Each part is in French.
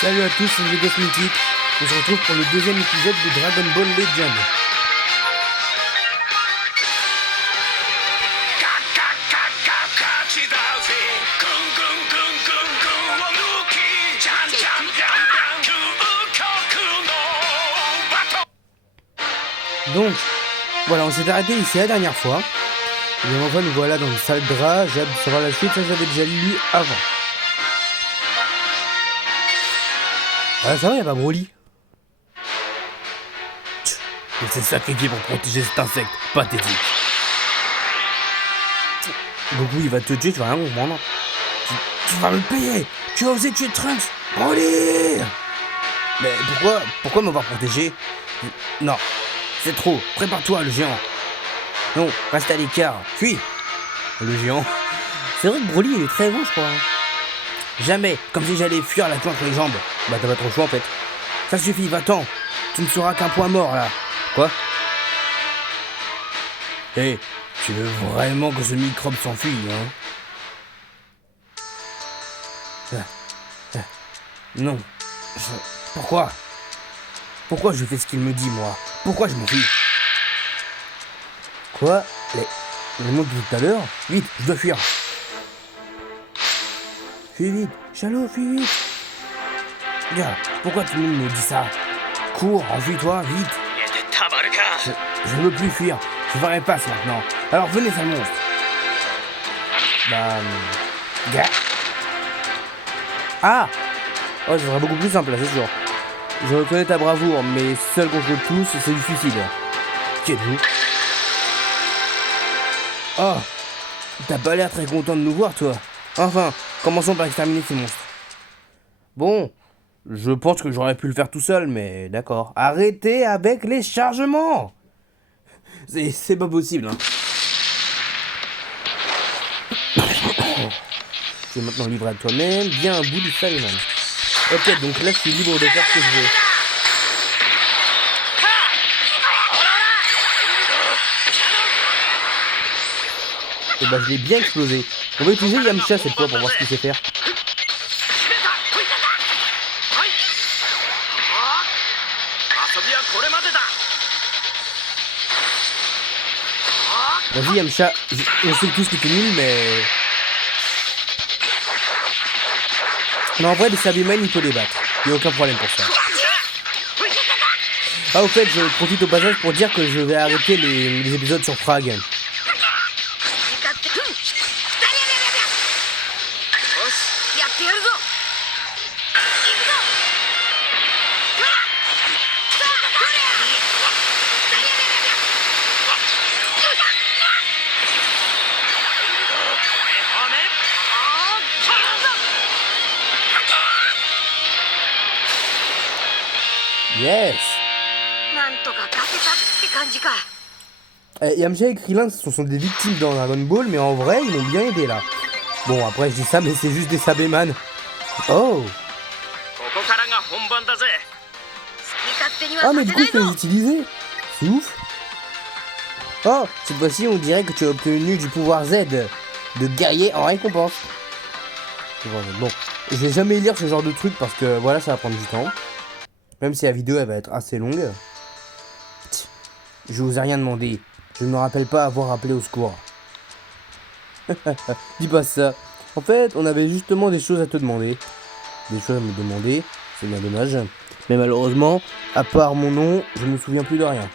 Salut à tous, c'est Legos Mythique. On se retrouve pour le deuxième épisode de Dragon Ball Legend. Donc, voilà, on s'est arrêté ici la dernière fois. Et bien enfin, nous voilà dans le salle Dra. J'ai hâte de savoir la suite, ça j'avais déjà lu avant. Ah, ça va, y'a pas Broly. Il s'est sacrifié pour protéger cet insecte pathétique. Goku, il va te tuer, tu vas rien comprendre. Tu vas me le payer. Tu as osé tuer Trunks. Broly. Mais pourquoi m'avoir protégé? Non, c'est trop. Prépare-toi, le géant. Non, reste à l'écart. Fuis. Le géant. C'est vrai que Broly, il est très grand, je crois. Jamais, comme si j'allais fuir la queue entre les jambes. Bah t'as pas trop le choix en fait. Ça suffit, va-t'en. Tu ne seras qu'un point mort là. Quoi? Hé, tu veux vraiment que ce microbe s'enfuit, hein? Non. Pourquoi? Pourquoi je fais ce qu'il me dit, moi? Pourquoi je m'enfuis? Quoi? Les mots de tout à l'heure? Vite, je dois fuir. Fuis vite, Chalot, fuis vite. Regarde, pourquoi tout le monde me dit ça? Cours, enfuis-toi, vite. Je ne veux plus fuir, je vois les passes maintenant. Alors venez, sale monstre. Gars. Ah. Oh, ce sera beaucoup plus simple là, c'est sûr. Je reconnais ta bravoure, mais seul contre tous, c'est du suicide. Qui êtes-vous? Oh, t'as pas l'air très content de nous voir, toi. Enfin, commençons par exterminer ces monstres. Bon, je pense que j'aurais pu le faire tout seul, mais d'accord. Arrêtez avec les chargements. C'est pas possible, hein. Tu es maintenant livré à toi-même, bien un bout du Saliman. Ok, donc là je suis libre de faire ce que je veux. Et bah je l'ai bien explosé. On va utiliser Yamcha cette fois pour voir ce qu'il sait faire. Vas-y Yamcha, on sait tous que t'es nul mais... Mais en vrai les Sabiman il peut les battre. Y'a aucun problème pour ça. Ah au fait je profite au passage pour dire que je vais arrêter les épisodes sur Frag. Yes. Yamcha et Krillin ce sont des victimes dans Dragon Ball, mais en vrai ils m'ont bien aidé là. Bon après je dis ça mais c'est juste des Sabeman. Oh. Ah mais du coup je peux les utiliser. C'est ouf. Oh, cette fois-ci on dirait que tu as obtenu du pouvoir Z de guerrier en récompense. Bon, je vais jamais lire ce genre de truc parce que voilà ça va prendre du temps. Même si la vidéo elle va être assez longue. Je vous ai rien demandé. Je ne me rappelle pas avoir appelé au secours. Dis pas ça. En fait, on avait justement des choses à te demander. Des choses à me demander. C'est bien dommage. Mais malheureusement, à part mon nom, je ne me souviens plus de rien.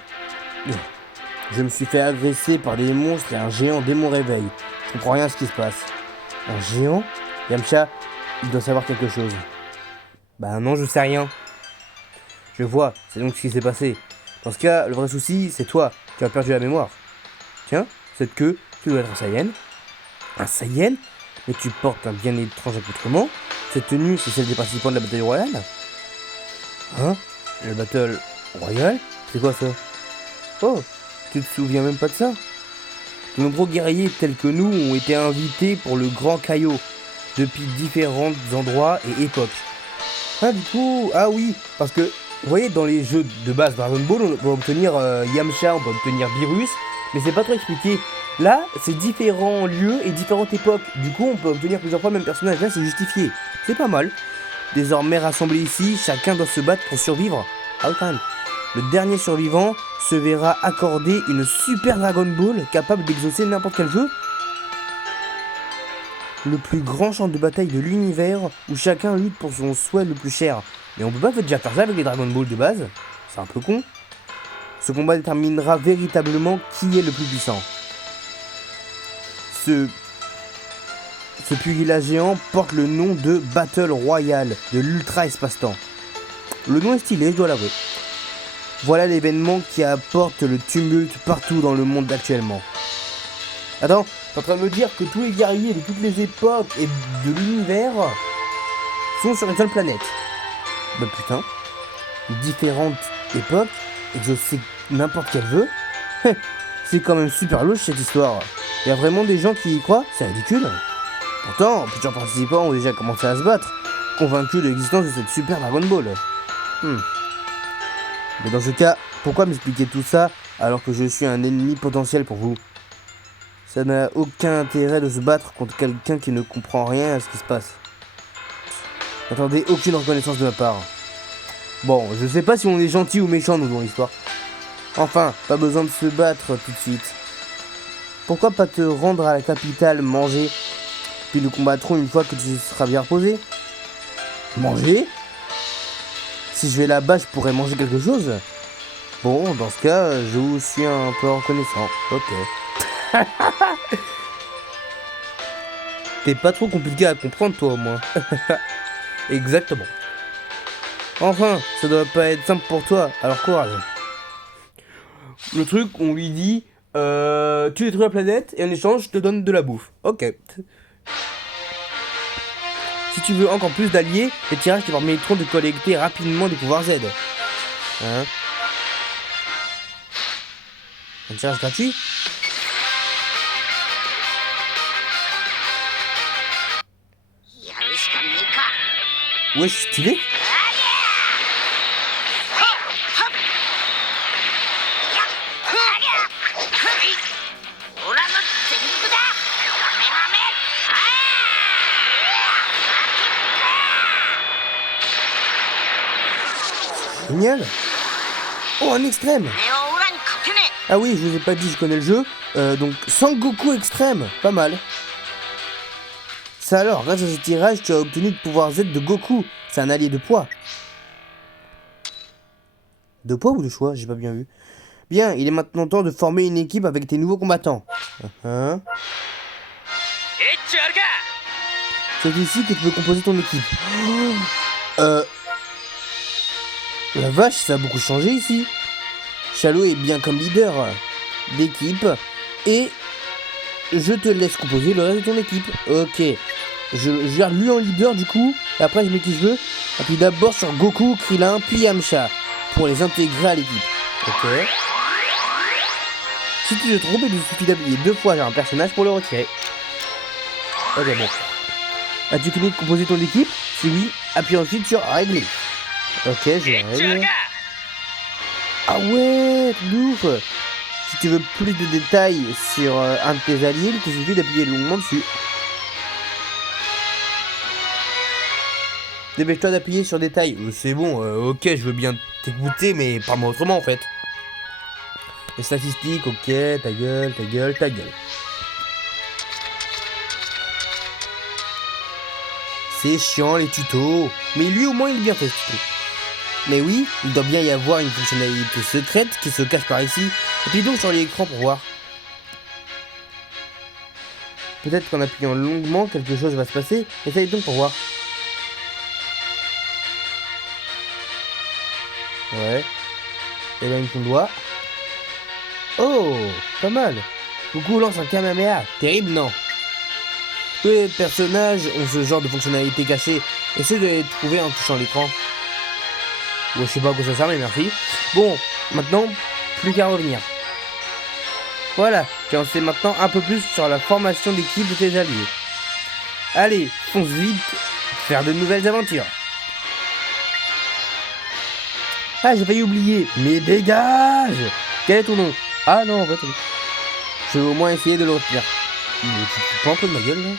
Je me suis fait agresser par des monstres et un géant dès mon réveil. Je comprends rien à ce qui se passe. Un géant? Yamcha, il doit savoir quelque chose. Bah non, je sais rien. Je vois, c'est donc ce qui s'est passé. Dans ce cas, le vrai souci, c'est toi qui as perdu la mémoire. Tiens, cette queue, tu dois être un Saiyan. Un Saiyan? Mais tu portes un bien étrange accoutrement. Cette tenue, c'est celle des participants de la bataille royale. Hein? La bataille royale? C'est quoi ça? Oh, tu te souviens même pas de ça? De nombreux guerriers tels que nous ont été invités pour le Grand Kaio depuis différents endroits et époques. Ah du coup, ah oui, parce que vous voyez dans les jeux de base Dragon Ball on peut obtenir Yamcha, on peut obtenir Beerus, mais c'est pas trop expliqué. Là, c'est différents lieux et différentes époques. Du coup, on peut obtenir plusieurs fois le même personnage. Là, c'est justifié. C'est pas mal. Désormais rassemblés ici, chacun doit se battre pour survivre. Ah oui, quand même. Le dernier survivant se verra accorder une super Dragon Ball capable d'exaucer n'importe quel jeu. Le plus grand champ de bataille de l'univers où chacun lutte pour son souhait le plus cher. Mais on peut pas déjà faire ça avec les Dragon Ball de base. C'est un peu con. Ce combat déterminera véritablement qui est le plus puissant. Ce pugilat géant porte le nom de Battle Royale de l'Ultra Espace-Temps. Le nom est stylé, je dois l'avouer. Voilà l'événement qui apporte le tumulte partout dans le monde actuellement. Attends, t'es en train de me dire que tous les guerriers de toutes les époques et de l'univers sont sur une seule planète? Bah putain, différentes époques, exaucer n'importe quel jeu. C'est quand même super louche cette histoire. Il y a vraiment des gens qui y croient? C'est ridicule. Pourtant, plusieurs participants ont déjà commencé à se battre, convaincus de l'existence de cette super Dragon Ball. Mais dans ce cas, pourquoi m'expliquer tout ça alors que je suis un ennemi potentiel pour vous? Ça n'a aucun intérêt de se battre contre quelqu'un qui ne comprend rien à ce qui se passe. N'attendez aucune reconnaissance de ma part. Bon, je sais pas si on est gentil ou méchant nous dans l'histoire. Enfin, pas besoin de se battre tout de suite. Pourquoi pas te rendre à la capitale, manger? Puis nous combattrons une fois que tu seras bien reposé. Manger? Si je vais là-bas, je pourrais manger quelque chose? Bon, dans ce cas, je vous suis un peu reconnaissant. Ok. T'es pas trop compliqué à comprendre, toi, au moins. Exactement. Enfin, ça doit pas être simple pour toi, alors courage. Le truc, on lui dit, tu détruis la planète et en échange, je te donne de la bouffe. Ok. Si tu veux encore plus d'alliés, les tirages te permettront de collecter rapidement des pouvoirs Z. Hein? Un tirage gratuit? Wesh, stylé. Génial. Oh, un extrême. Ah oui, je vous ai pas dit, je connais le jeu. Donc, Sangoku extrême. Pas mal. Ça alors, grâce à ce tirage, tu as obtenu le pouvoir Z de Goku. C'est un allié de poids. De poids ou de choix? J'ai pas bien vu. Bien, il est maintenant temps de former une équipe avec tes nouveaux combattants. C'est ici que tu peux composer ton équipe. La vache, ça a beaucoup changé ici. Chalot est bien comme leader d'équipe. Et je te laisse composer le reste de ton équipe. Ok. Je garde lui en leader du coup. Et après je mets qui je veux. Appuie d'abord sur Goku, Krillin, puis Yamcha. Pour les intégrer à l'équipe. Ok. Si tu te trompes, il suffit d'appuyer 2 fois sur un personnage pour le retirer. Ok, bon. As-tu fini de composer ton équipe? Si oui, appuie ensuite sur régler. Ok, j'ai réglé. Ah ouais, de ouf. Si tu veux plus de détails sur un de tes alliés, il te suffit d'appuyer longuement dessus. Dépêche-toi d'appuyer sur détails. C'est bon, ok, je veux bien t'écouter, mais pas moi autrement en fait. Les statistiques, ok, ta gueule, ta gueule, ta gueule. C'est chiant les tutos. Mais lui au moins il est bien fait ce tuto. Mais oui, il doit bien y avoir une fonctionnalité secrète qui se cache par ici. Appuie donc sur l'écran pour voir. Peut-être qu'en appuyant longuement, quelque chose va se passer. Essaye donc pour voir. Ouais. Et ben ton doigt. Oh, pas mal. Goku lance un Kamehameha. Terrible, non? Tous les personnages ont ce genre de fonctionnalité cachée. Essaye de les trouver en touchant l'écran. Ouais, je sais pas à quoi ça sert, mais merci. Bon, maintenant, plus qu'à revenir. Voilà, tu en sais maintenant un peu plus sur la formation d'équipe de tes alliés. Allez, fonce vite, faire de nouvelles aventures. Ah, j'ai failli oublier, mais dégage! Quel est ton nom? Ah non, en fait, je vais au moins essayer de le retenir. Mais tu te prends un peu de ma gueule, là?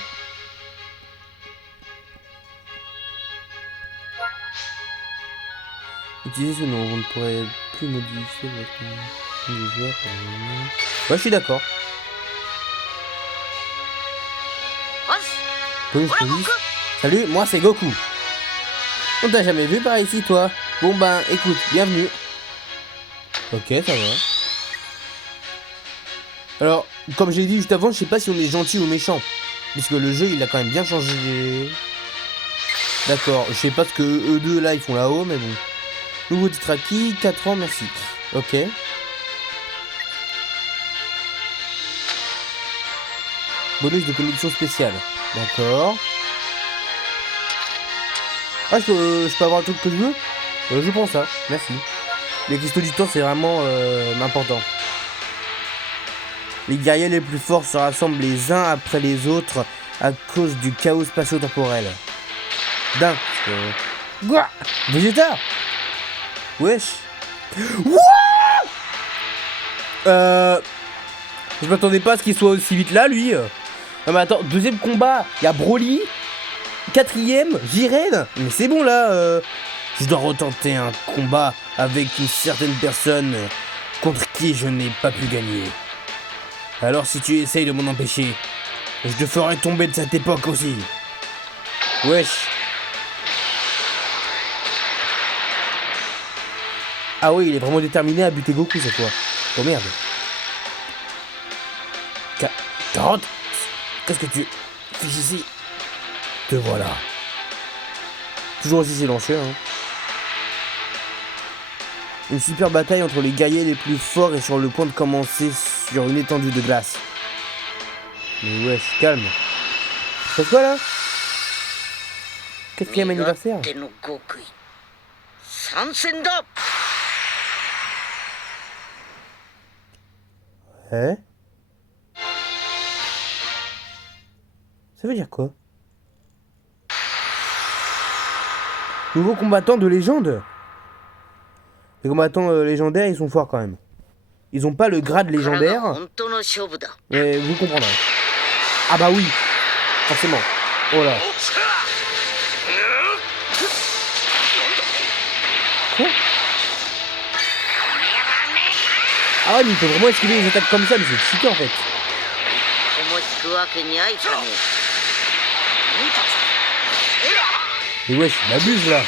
Utilisez ce nom, vous ne pourrez plus modifier votre nom de joueur. Ouais, je suis d'accord. Police. Salut, moi c'est Goku. On t'a jamais vu par ici, toi? Bon ben, écoute, bienvenue. Ok, ça va. Alors, comme j'ai dit juste avant, je sais pas si on est gentil ou méchant. Puisque le jeu, il a quand même bien changé. D'accord, je sais pas ce que eux deux là, ils font là-haut, mais bon. Nouveau titre acquis, 4 ans, merci. Ok. Bonus de connexion spéciale. D'accord. Ah, je peux avoir le truc que je veux? Je prends ça, merci. Les cristaux du temps, c'est vraiment important. Les guerriers les plus forts se rassemblent les uns après les autres à cause du chaos spatio-temporel. Quoi? Vegeta? Wesh. Je m'attendais pas à ce qu'il soit aussi vite là, lui. Non mais attends, deuxième combat, il y a Broly. Quatrième, Jiren. Mais c'est bon là. Je dois retenter un combat avec une certaine personne contre qui je n'ai pas pu gagner. Alors si tu essayes de m'en empêcher, je te ferai tomber de cette époque aussi. Wesh. Ah oui, il est vraiment déterminé à buter Goku cette fois. Oh merde. Carotte, qu'est-ce que tu fais ici? Te voilà. Toujours aussi silencieux, hein. Une super bataille entre les guerriers les plus forts est sur le point de commencer sur une étendue de glace. Mais wesh, calme. C'est quoi là? 4e anniversaire. Hein? Ça veut dire quoi? Nouveau combattant de légende. Les combattants légendaires, ils sont forts quand même. Ils ont pas le grade légendaire. Mais vous comprendrez. Ah bah oui, forcément. Oh là. Quoi? Ah ouais, mais il peut vraiment esquiver les attaques comme ça, mais c'est cheaté en fait. Mais wesh, il abuse là.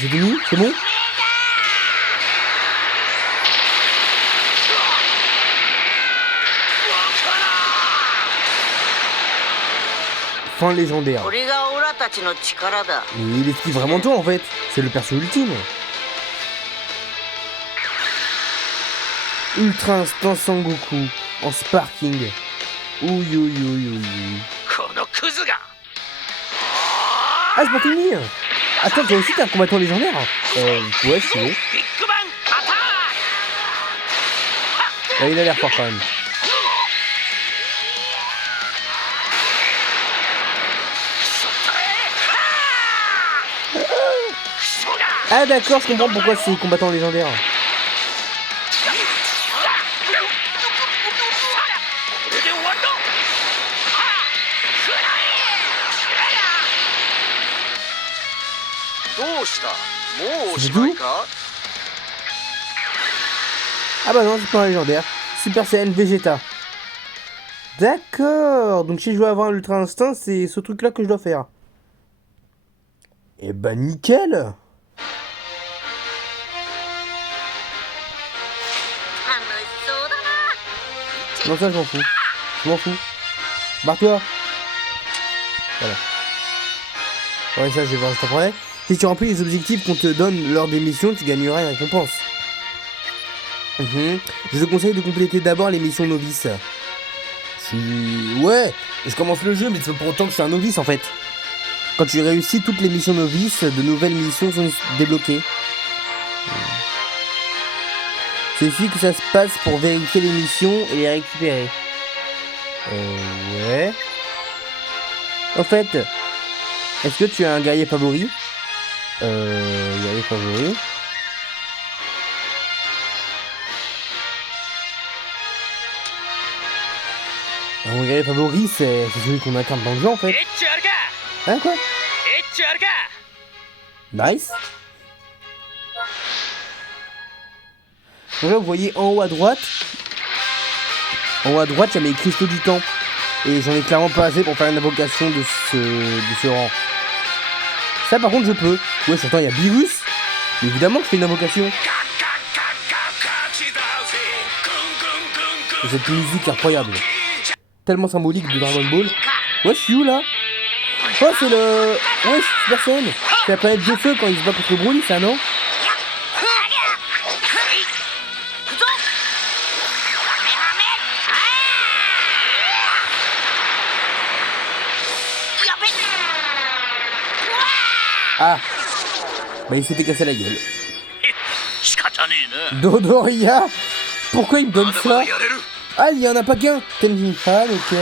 J'ai fini? C'est bon? Fin légendaire. Mais il esquive vraiment toi en fait. C'est le perso ultime. Ultra instant Sangoku en sparking. Ouïe ouïe ouïe ouïe. Ah, c'est pas fini. Attends, toi aussi t'es un combattant légendaire? Ouais, c'est bon. Ouais, il a l'air fort quand même. Ah d'accord, je comprends pourquoi c'est combattant légendaire. C'est tout? Ah bah non, c'est pas un légendaire. Super Saiyan Vegeta. D'accord. Donc si je veux avoir un Ultra Instinct, c'est ce truc là que je dois faire. Eh bah nickel. Non, ça je m'en fous. Je m'en fous. Barre-toi. Voilà. Ouais, ça je vais voir juste après. Si tu remplis les objectifs qu'on te donne lors des missions, tu gagneras une récompense. Je te conseille de compléter d'abord les missions novices. Ouais, je commence le jeu, mais c'est pour autant que je suis un novice en fait. Quand tu réussis toutes les missions novices, de nouvelles missions sont débloquées. C'est ici que ça se passe pour vérifier les missions et les récupérer. Ouais. Au fait, est-ce que tu as un guerrier favori? Guerrier favori. Mon guerrier favori, c'est celui qu'on incarne dans le jeu en fait. Hein quoi? Nice. Donc là, vous voyez en haut à droite. En haut à droite, il y a mes cristaux du temps. Et j'en ai clairement pas assez pour faire une invocation de ce rang. Ça par contre je peux. Ouais, pourtant il y a Beerus. Mais évidemment que je fais une invocation. Cette musique incroyable. Tellement symbolique de Dragon Ball. Ouais, je suis où là? Oh, c'est le... Ouais, c'est Super Saiyan. C'est la planète de feu quand il se bat contre Broly, ça non? Ah. Bah il s'était cassé la gueule. Dodoria. Pourquoi il me donne ça? Ah, il y en a pas qu'un. Tenjin Han, ok.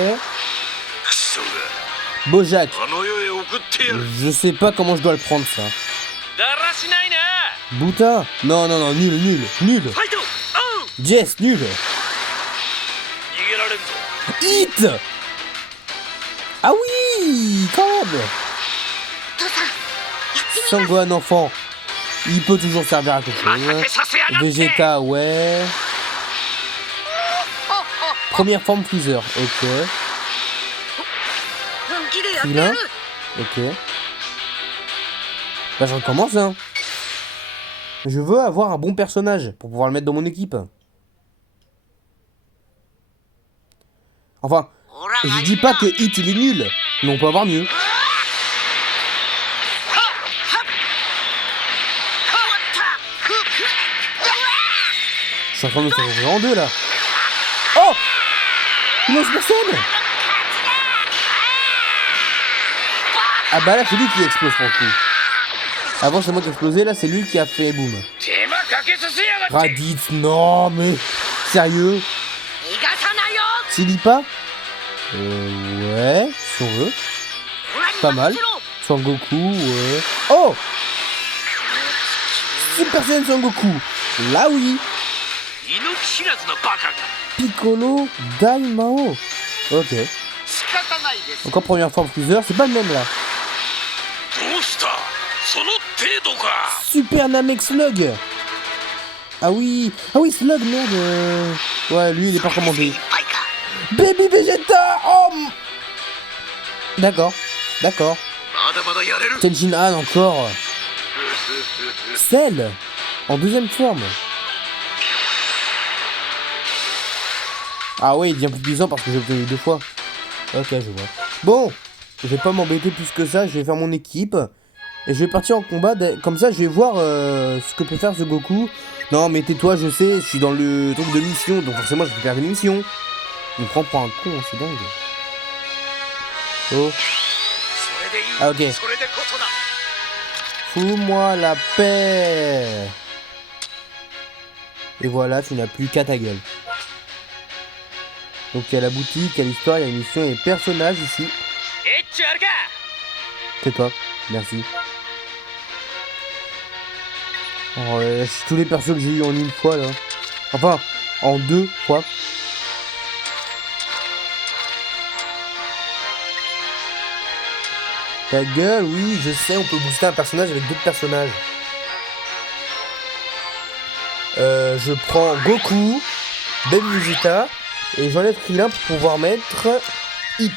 Bojack. Je sais pas comment je dois le prendre ça. Buta. Non, non, non, nul. Jess, nul. Hit. Ah oui, quand même. Sangohan enfant. Il peut toujours servir à quelque chose. Vegeta, ouais. Première forme Freezer, ok. Krillin, ok. Bah je recommence hein. Je veux avoir un bon personnage pour pouvoir le mettre dans mon équipe. Enfin, je dis pas que Hit il est nul, mais on peut avoir mieux. Je suis en train de me faire ouvrir en deux là. Oh! Il lance personne! Ah bah là c'est lui qui explose pour le coup. Avant c'est moi qui explosais, là c'est lui qui a fait boum. Raditz, non mais... Sérieux? S'il lit pas? Ouais, si on veut. Pas mal. Son Goku, ouais. Oh! Super Saiyan Son Goku. Là oui. Piccolo Daimao. Ok. Encore première forme Freezer, c'est pas le même là. Super Namek Slug. Ah oui, Slug, merde. Ouais, lui il est pas recommandé. Baby Vegeta. Oh. D'accord. Tenjin Han encore. Cell. En deuxième forme. Ah ouais, il devient plus puissant parce que j'ai obtenu 2 fois. Ok, je vois. Bon, je vais pas m'embêter plus que ça, je vais faire mon équipe. Et je vais partir en combat, comme ça je vais voir ce que peut faire ce Goku. Non mais tais-toi, je sais, je suis dans le truc de mission, donc forcément je vais faire une mission. Il me prend pour un con, c'est dingue. Oh. Ah ok. Fous-moi la paix. Et voilà, tu n'as plus qu'à ta gueule. Donc il y a la boutique, il y a l'histoire, il y a l'émission et les personnages ici. Tais-toi, merci. Oh, tous les persos que j'ai eu en une fois là. Enfin, en 2 fois. Ta gueule, oui, je sais, on peut booster un personnage avec d'autres personnages. Je prends Goku, Baby Vegeta, et j'enlève Krillin pour pouvoir mettre Hit.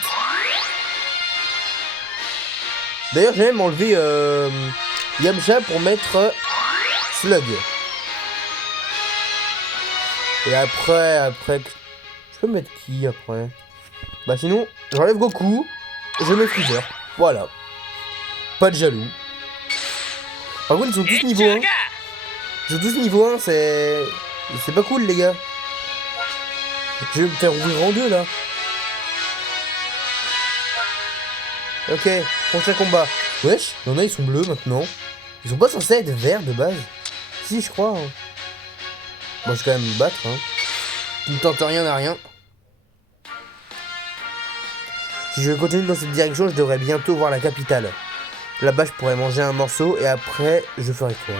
D'ailleurs, j'ai même enlevé Yamcha pour mettre Slug. Et après, je peux mettre qui après? Bah sinon, j'enlève Goku, je mets Freezer. Voilà. Pas de jaloux. Par contre, ils sont tous niveau 1. Ils sont tous niveau 1, c'est pas cool les gars. Je vais me faire ouvrir en 2 là. Ok, prochain combat. Wesh, il y en a, ils sont bleus maintenant. Ils sont pas censés être verts de base. Si, je crois. Hein. Moi, je vais quand même me battre. Hein. Tu ne tentes rien à rien. Si je continue dans cette direction, je devrais bientôt voir la capitale. Là-bas, je pourrais manger un morceau et après, je ferai quoi?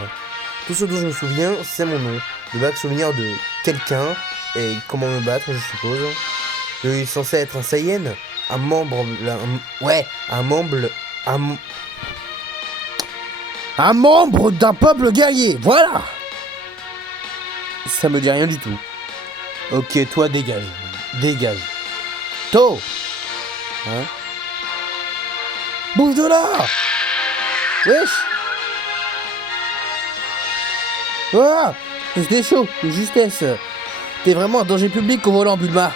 Tout ce dont je me souviens, c'est mon nom. De vagues souvenirs de quelqu'un et comment me battre, je suppose. Je suis censé être un Saiyan, un membre... Un membre d'un peuple guerrier, voilà. Ça me dit rien du tout. Ok, toi, dégage. Dégage. To. Hein? Bouge de là. Wesh. Ah, c'était chaud, de justesse. T'es vraiment un danger public au volant, Bulma.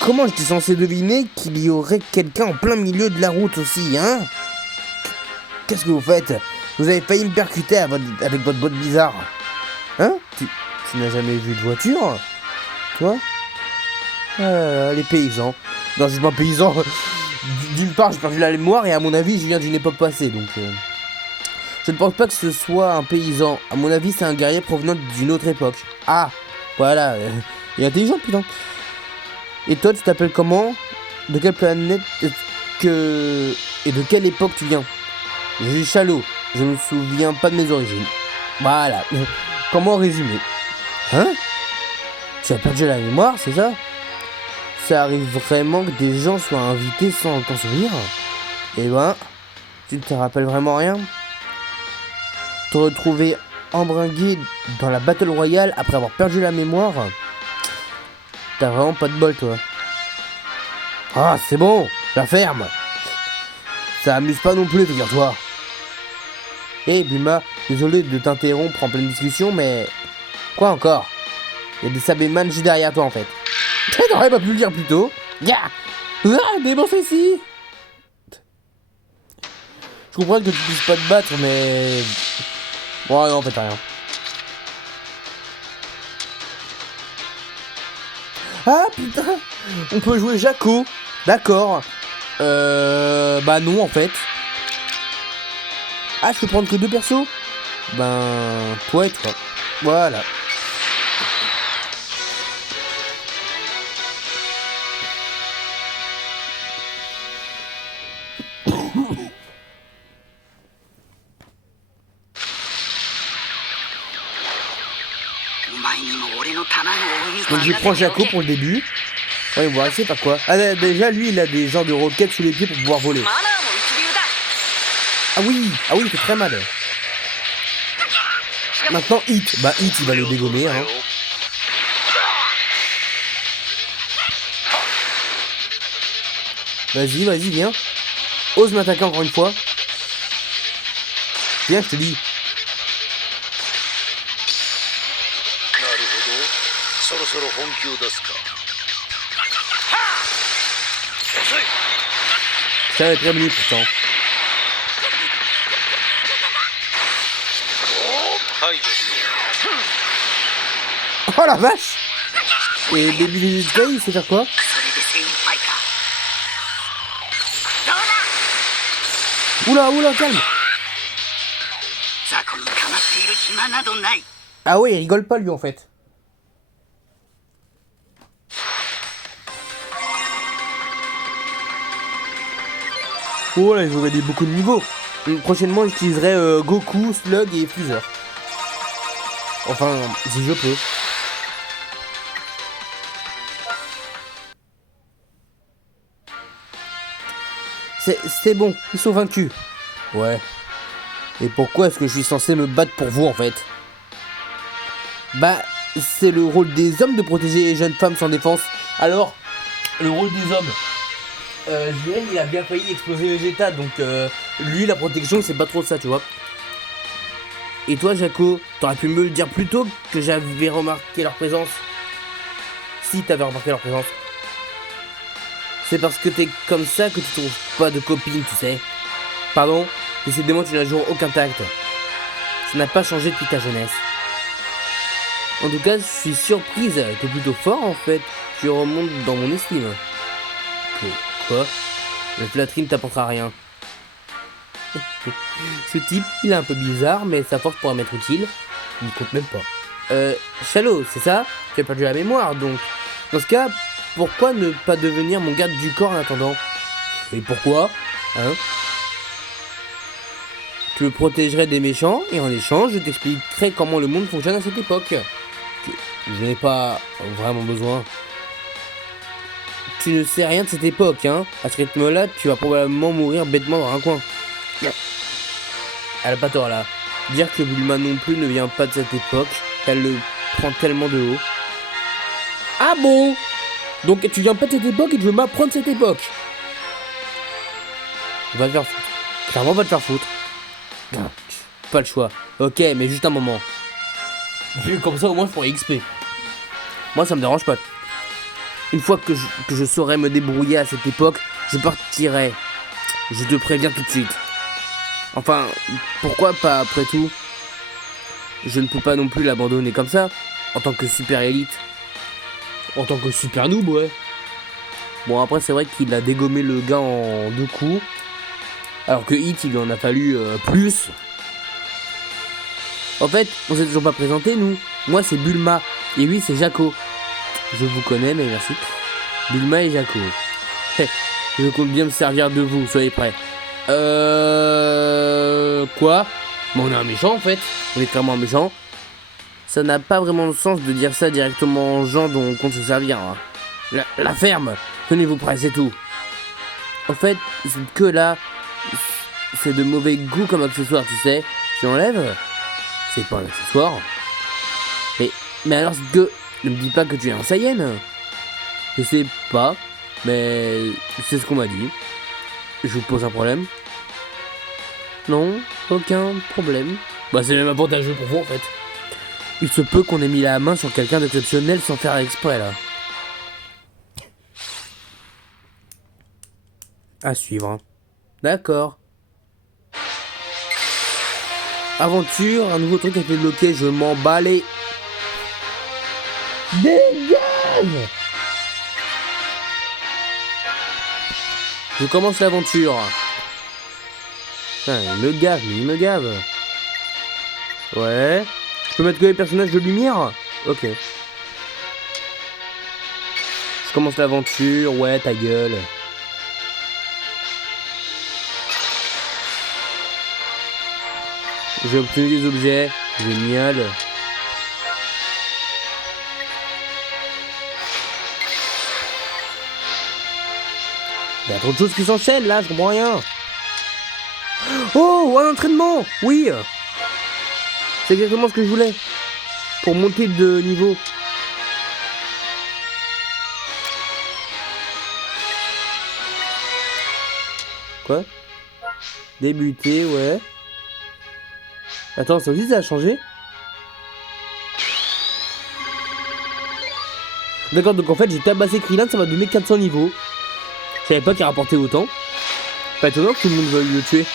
Comment j'étais censé deviner qu'il y aurait quelqu'un en plein milieu de la route aussi, hein? Qu'est-ce que vous faites? Vous avez failli me percuter avec votre botte bizarre. Hein? Tu n'as jamais vu de voiture? Toi? Les paysans. Non, je suis pas paysan. D'une part, j'ai perdu la mémoire et à mon avis, je viens d'une époque passée, donc... Je ne pense pas que ce soit un paysan. À mon avis, c'est un guerrier provenant d'une autre époque. Ah, voilà. Il est intelligent, putain. Et toi, tu t'appelles comment? De quelle planète et de quelle époque tu viens? Je suis Chalo. Je ne me souviens pas de mes origines. Voilà. Comment résumer? Hein? Tu as perdu la mémoire, c'est ça? Ça arrive vraiment que des gens soient invités sans t'en souvenir? Eh ben, tu ne te rappelles vraiment rien? Te retrouver embringué dans la Battle Royale après avoir perdu la mémoire? T'as vraiment pas de bol, toi. Ah, c'est bon, la ferme. Ça amuse pas non plus, figure-toi. Eh, Bulma, désolé de t'interrompre en pleine discussion, mais... Quoi encore? Il y a des Sabeman juste derrière toi, en fait. T'aurais pas pu le dire plus tôt. Yeah. Ah, des bons ici. Je comprends que tu puisses pas te battre, mais... Ouais, non, en fait, rien. Ah, putain. On peut jouer Jaco. D'accord. Bah non, en fait. Ah, je peux prendre que 2 persos? Ben... Toi et toi. Voilà. Donc je prends Jaco pour le début. Ouais, on va essayer par quoi. Ah, déjà, lui, il a des genres de roquettes sous les pieds pour pouvoir voler. Ah oui, il fait très mal. Maintenant, Hit. Bah, Hit, il va le dégommer, hein. Vas-y, viens. Ose m'attaquer encore une fois. Viens, je te dis. Ça va être très bonne pourtant. Oh la vache! Et Baby Sky, il sait faire quoi? Oula, calme! Ah ouais, il rigole pas lui en fait. Oh là, ils ont gagné beaucoup de niveaux. Prochainement, j'utiliserai Goku, Slug et Freezer. Enfin, si je peux. C'est bon, ils sont vaincus. Ouais. Et pourquoi est-ce que je suis censé me battre pour vous en fait? Bah, c'est le rôle des hommes de protéger les jeunes femmes sans défense. Alors, le rôle des hommes. Jiren, il a bien failli exploser Vegeta, donc lui, la protection, c'est pas trop ça, tu vois. Et toi, Jaco, t'aurais pu me le dire plus tôt que j'avais remarqué leur présence. Si t'avais remarqué leur présence. C'est parce que t'es comme ça que tu trouves pas de copine, tu sais. Pardon, décidément, tu n'as toujours aucun tact. Ça n'a pas changé depuis ta jeunesse. En tout cas, je suis surprise. T'es plutôt fort, en fait. Tu remontes dans mon estime. Quoi? La flatterie ne t'apportera rien. Ce type, il est un peu bizarre, mais sa force pourra m'être utile. Il ne compte même pas. Chalo, c'est ça? Tu as perdu la mémoire, donc. Dans ce cas, pourquoi ne pas devenir mon garde du corps en attendant? Et pourquoi? Hein? Tu me protégerais des méchants et en échange, je t'expliquerai comment le monde fonctionne à cette époque. Je n'ai pas vraiment besoin. Tu ne sais rien de cette époque, hein. À ce rythme-là, tu vas probablement mourir bêtement dans un coin. Elle a pas tort là. Dire que Bulma non plus ne vient pas de cette époque, elle le prend tellement de haut. Ah bon? Donc tu viens pas de cette époque et tu veux m'apprendre cette époque? Va te faire foutre. Clairement va te faire foutre. Pas le choix. Ok, mais juste un moment. Comme ça au moins je pourrais XP. Moi ça me dérange pas. Une fois que je saurai me débrouiller à cette époque, je partirai. Je te préviens tout de suite. Enfin, pourquoi pas après tout? Je ne peux pas non plus l'abandonner comme ça, en tant que super élite. En tant que super noob, ouais. Bon, après, c'est vrai qu'il a dégommé le gars en 2 coups. Alors que Hit, il lui en a fallu plus. En fait, on s'est toujours pas présenté, nous. Moi, c'est Bulma. Et lui, c'est Jaco. Je vous connais, mais merci. Bulma et Jaco. Je compte bien me servir de vous, soyez prêts. Quoi? Mais on est un méchant, en fait. On est clairement un méchant. Ça n'a pas vraiment de sens de dire ça directement aux gens dont on compte se servir. Hein. La ferme. Tenez-vous prêts, c'est tout. En fait, cette queue-là, c'est de mauvais goût comme accessoire, tu sais. Tu l'enlèves? C'est pas un accessoire. Mais alors, cette queue, ne me dis pas que tu es un Saiyan. Je sais pas, mais c'est ce qu'on m'a dit. Je vous pose un problème? Non, aucun problème. Bah c'est même avantageux pour vous en fait. Il se peut qu'on ait mis la main sur quelqu'un d'exceptionnel sans faire exprès là. À suivre. D'accord. Aventure, un nouveau truc a été bloqué, je m'en bats les... Dégage! Je commence l'aventure. Putain, il me gave. Ouais. Je peux mettre que les personnages de lumière? Ok. Je commence l'aventure, ouais, ta gueule. J'ai obtenu des objets, génial. Il y a trop de choses qui s'enchaînent là, je comprends rien. Oh, un entraînement! Oui! C'est exactement ce que je voulais. Pour monter de niveau. Quoi? Débuter, ouais. Attends, ça aussi ça a changé? D'accord, donc en fait j'ai tabassé Krillin, ça m'a donné 400 niveaux. Je savais pas qu'il rapportait autant. Pas étonnant que tout le monde veuille le tuer.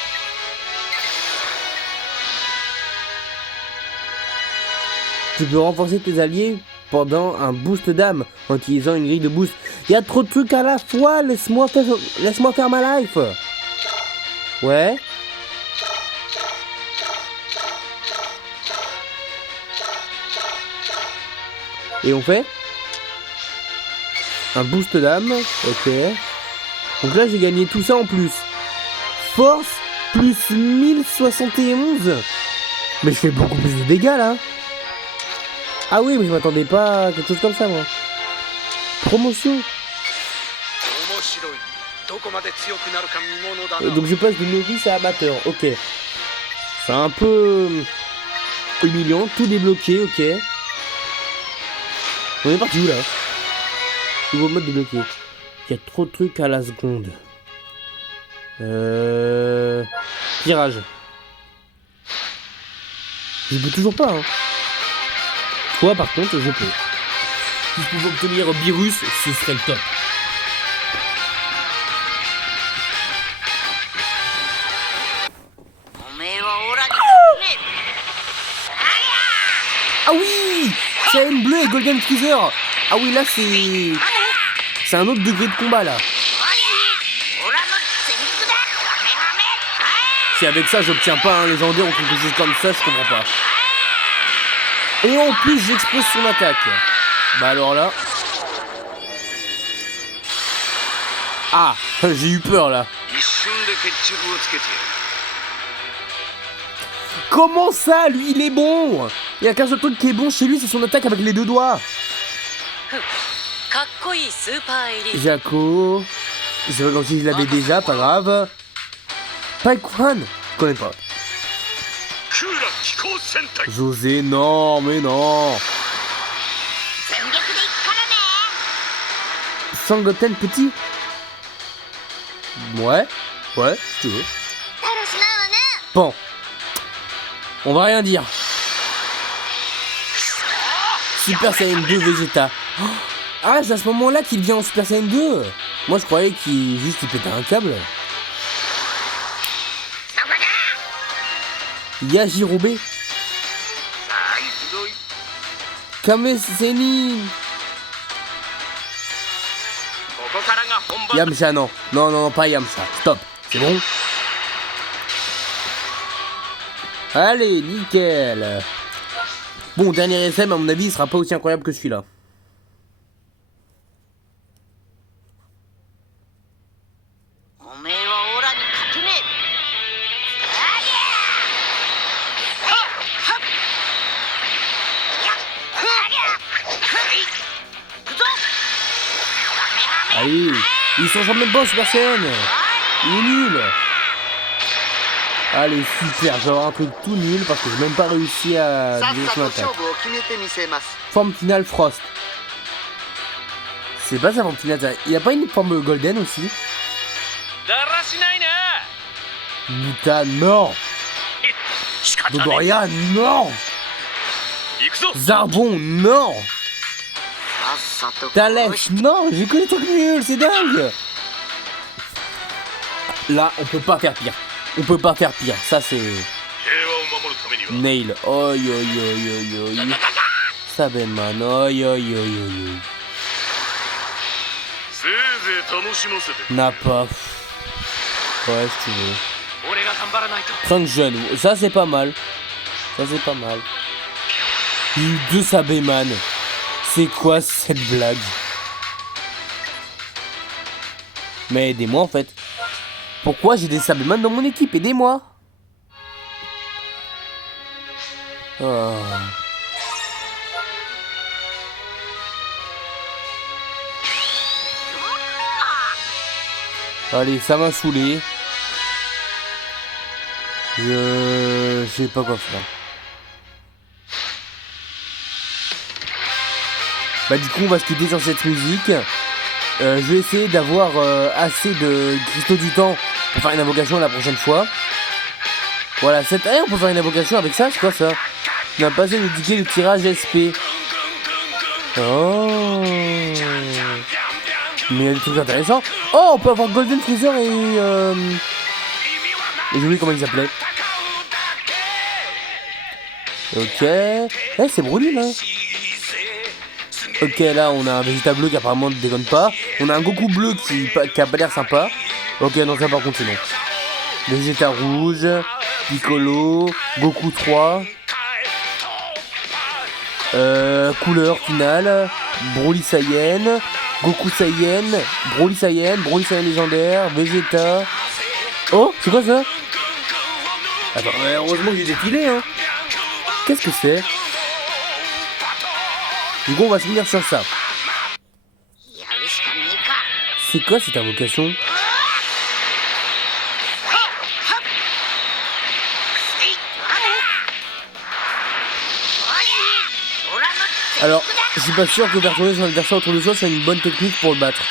Tu peux renforcer tes alliés pendant un boost d'âme en utilisant une grille de boost. Il y a trop de trucs à la fois, laisse-moi faire ma life. Ouais. Et on fait un boost d'âme, ok. Donc là j'ai gagné tout ça en plus. Force plus 1071. Mais je fais beaucoup plus de dégâts là. Ah oui, mais je m'attendais pas à quelque chose comme ça moi. Promotion. Donc je passe de novice à amateur, ok. C'est un peu humiliant, tout débloqué, ok. On est parti où là? Nouveau mode débloqué. Il y a trop de trucs à la seconde. Tirage. Je peux toujours pas, hein. Toi, par contre, je peux. Si je pouvais obtenir Virus, ce serait le top. Ah oui! C'est une bleue et Golden Freezer. Ah oui, là, c'est un autre degré de combat, là. Si avec ça, j'obtiens pas un légendaire ou quelque chose comme ça, je comprends pas. Et en plus, j'explose son attaque. Bah alors là... Ah, j'ai eu peur là. Comment ça, lui, il est bon? Il y a qu'un seul truc qui est bon chez lui, c'est son attaque avec les deux doigts. Jaco. C'est pas comme si je l'avais déjà, pas grave. Paikwan, je connais pas. José, non, mais non. Sangoten petit. Ouais, si tu veux. Bon. On va rien dire. Super Saiyan 2 Vegeta. Ah, c'est à ce moment-là qu'il vient en Super Saiyan 2. Moi, je croyais qu'il pétait un câble. Yajirobe. Kame Sennin. Yamcha, non. Non, pas Yamcha. Stop. C'est bon? Allez, nickel. Bon, dernier SM, à mon avis, il sera pas aussi incroyable que celui-là. Allez, ils sont jamais pas Super Saiyan. Il est nul. Allez, super, j'ai un truc tout nul parce que j'ai même pas réussi à dévier son attaque. Forme finale Frost. C'est pas sa forme finale, ça. Il y a pas une forme Golden aussi? Muta, non. Dodoria, non. Zarbon, non. Talès, non. J'ai que des trucs nuls, c'est dingue. Là, on peut pas faire pire. On peut pas faire pire, ça c'est... Nail, oi. Sabeman, oi. Nappa. Ouais, si tu veux. Trunk jeune, ça c'est pas mal. Deux Sabeman. C'est quoi cette blague? Mais aidez-moi en fait. Pourquoi j'ai des Sabeman dans mon équipe? Aidez-moi. Oh. Allez, ça m'a saoulé. Je sais pas quoi faire. Bah du coup on va se quitter sur cette musique. Je vais essayer d'avoir assez de cristaux du temps pour faire une invocation la prochaine fois. Voilà, cette année on peut faire une invocation avec ça, c'est quoi ça? On a passé le ticket de tirage SP. Oh. Mais il y a des trucs intéressants. Oh, on peut avoir Golden Freezer et j'ai oublié comment il s'appelait. Ok. Eh, c'est Broly là. Ok, là on a un Vegeta bleu qui apparemment ne déconne pas. On a un Goku bleu qui a pas l'air sympa. Ok, non, ça par contre c'est non. Vegeta rouge, Piccolo, Goku 3. Couleur finale, Broly Saiyan, Goku Saiyan, Broly Saiyan légendaire, Vegeta. Oh, c'est quoi ça? Attends, heureusement que j'ai défilé, hein. Qu'est-ce que c'est? Du coup, on va se finir sur ça. C'est quoi cette invocation? Alors, je suis pas sûr que faire tourner son adversaire autour de soi soit une bonne technique pour le battre.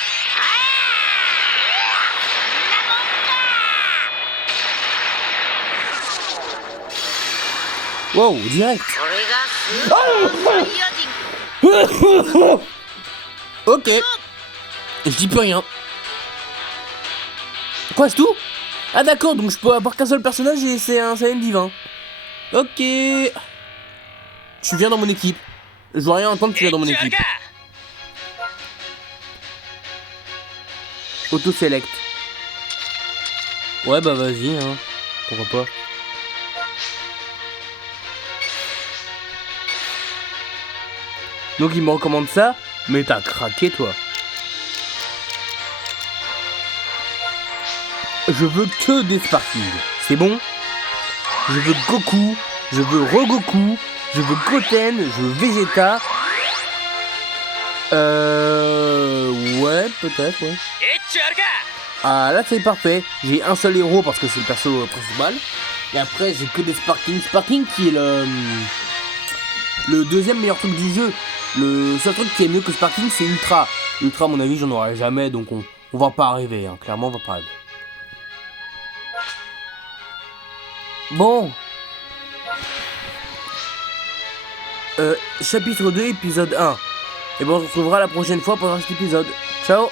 Wow, direct. Ok. Je dis plus rien. Quoi, c'est tout? Ah d'accord, donc je peux avoir qu'un seul personnage et c'est un Saiyan divin. Ok. Tu viens dans mon équipe. Je veux rien entendre, tu viens dans mon équipe. Auto-select. Ouais, bah vas-y, hein. Pourquoi pas. Donc il me recommande ça, mais t'as craqué toi. Je veux que des Sparking. C'est bon? Je veux Goku, je veux Regoku, je veux Goten, je veux Vegeta. Ouais, peut-être, ouais. Ah, là, c'est parfait. J'ai un seul héros parce que c'est le perso principal. Et après, j'ai que des Sparking. Sparking qui est le deuxième meilleur truc du jeu. Le seul truc qui est mieux que Sparking, c'est Ultra. Ultra, à mon avis, j'en aurai jamais, donc on va pas arriver. Hein. Clairement, on va pas arriver. Bon. Chapitre 2, épisode 1. Et bon, on se retrouvera la prochaine fois pendant cet épisode. Ciao.